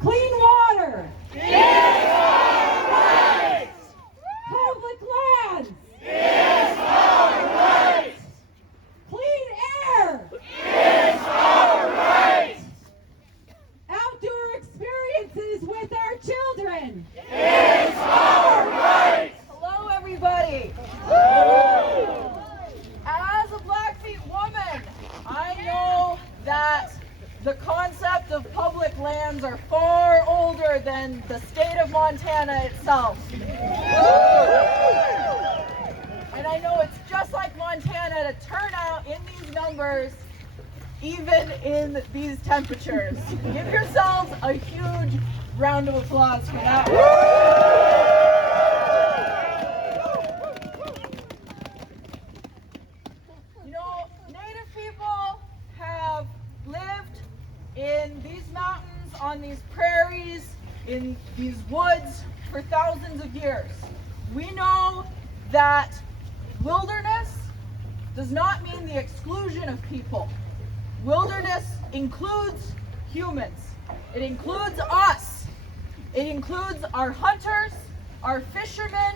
Clean water. Is our right. Public lands. Is our right. Clean air. Is our right. Outdoor experiences with our children. Is our right. Hello, everybody. As a Blackfeet woman, I know that the concept of public lands are far older than the state of Montana itself. And I know it's just like Montana to turn out in these numbers, even in these temperatures. Give yourselves a huge round of applause for that. You know, Native people have lived in these mountains, on these prairies, in these woods for thousands of years. We know that wilderness does not mean the exclusion of people. Wilderness includes humans. It includes us. It includes our hunters, our fishermen,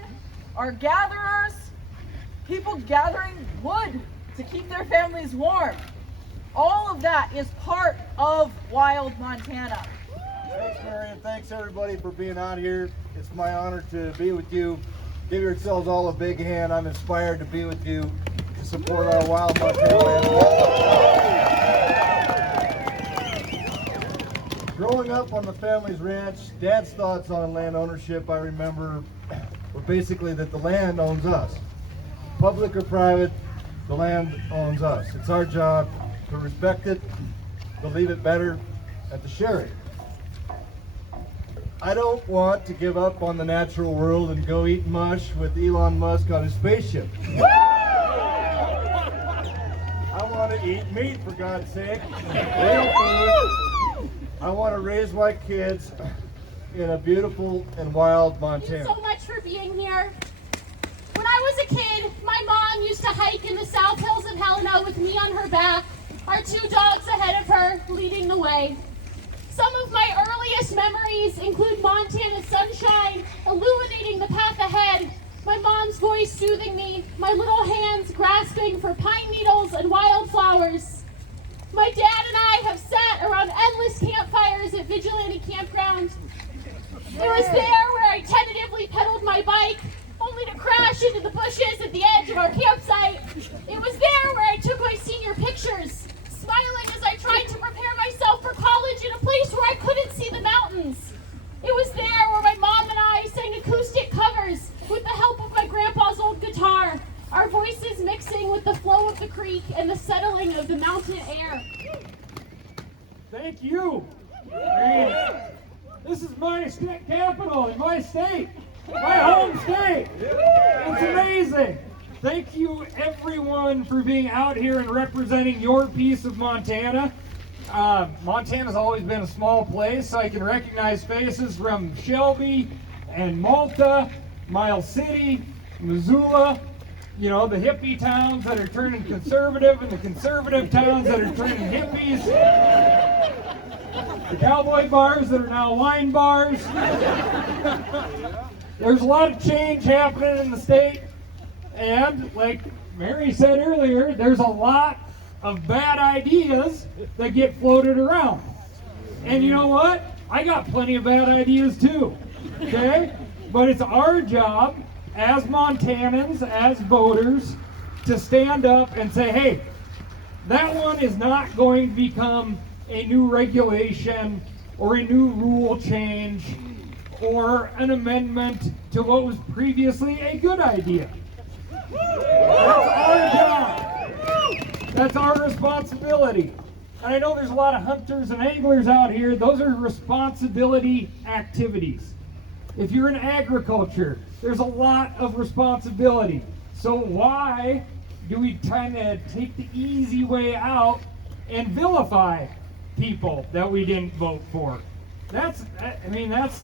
our gatherers, people gathering wood to keep their families warm. All of that is part of wild Montana. Thanks, Mary, and thanks everybody for being out here. It's my honor to be with you. Give yourselves all a big hand. I'm inspired to be with you to support our wild Montana land. Growing up on the family's ranch, Dad's thoughts on land ownership, I remember, were basically that the land owns us. Public or private, the land owns us. It's our job to respect it, to leave it better, and to share it. I don't want to give up on the natural world and go eat mush with Elon Musk on his spaceship. I want to eat meat, for God's sake. Real food. I want to raise my kids in a beautiful and wild Montana. Thank you so much for being here. When I was a kid, my mom used to hike in the South Hills of Helena with me on her back, our two dogs ahead of her, leading the way. Some of my earliest memories include Montana's sunshine illuminating the path ahead, my mom's voice soothing me, my little hands grasping for pine needles and wildflowers. My dad and I have sat around endless campfires at Vigilante Campground. It was there where I tentatively pedaled my bike, only to crash into the bushes at the edge of our campsite. It was there where I took my senior pictures, smiling as I tried to prepare myself for college in a place where I couldn't see the mountains. It was there where my mom and I sang acoustic covers with the help of my grandpa's old guitar, our voices mixing with the flow of the creek and the settling of the mountain air. Thank you. This is my state capital in my state, my home state. It's amazing. Thank you everyone for being out here and representing your piece of Montana. Montana's always been a small place, so I can recognize faces from Shelby and Malta, Miles City, Missoula, you know, the hippie towns that are turning conservative and the conservative towns that are turning hippies. The cowboy bars that are now wine bars. There's a lot of change happening in the state, and like Mary said earlier, there's a lot of bad ideas that get floated around. And you know what? I got plenty of bad ideas too, okay? But it's our job as Montanans, as voters, to stand up and say, hey, that one is not going to become a new regulation or a new rule change or an amendment to what was previously a good idea. That's our job. That's our responsibility. And I know there's a lot of hunters and anglers out here. Those are responsibility activities. If you're in agriculture, there's a lot of responsibility. So why do we kind of take the easy way out and vilify people that we didn't vote for? That's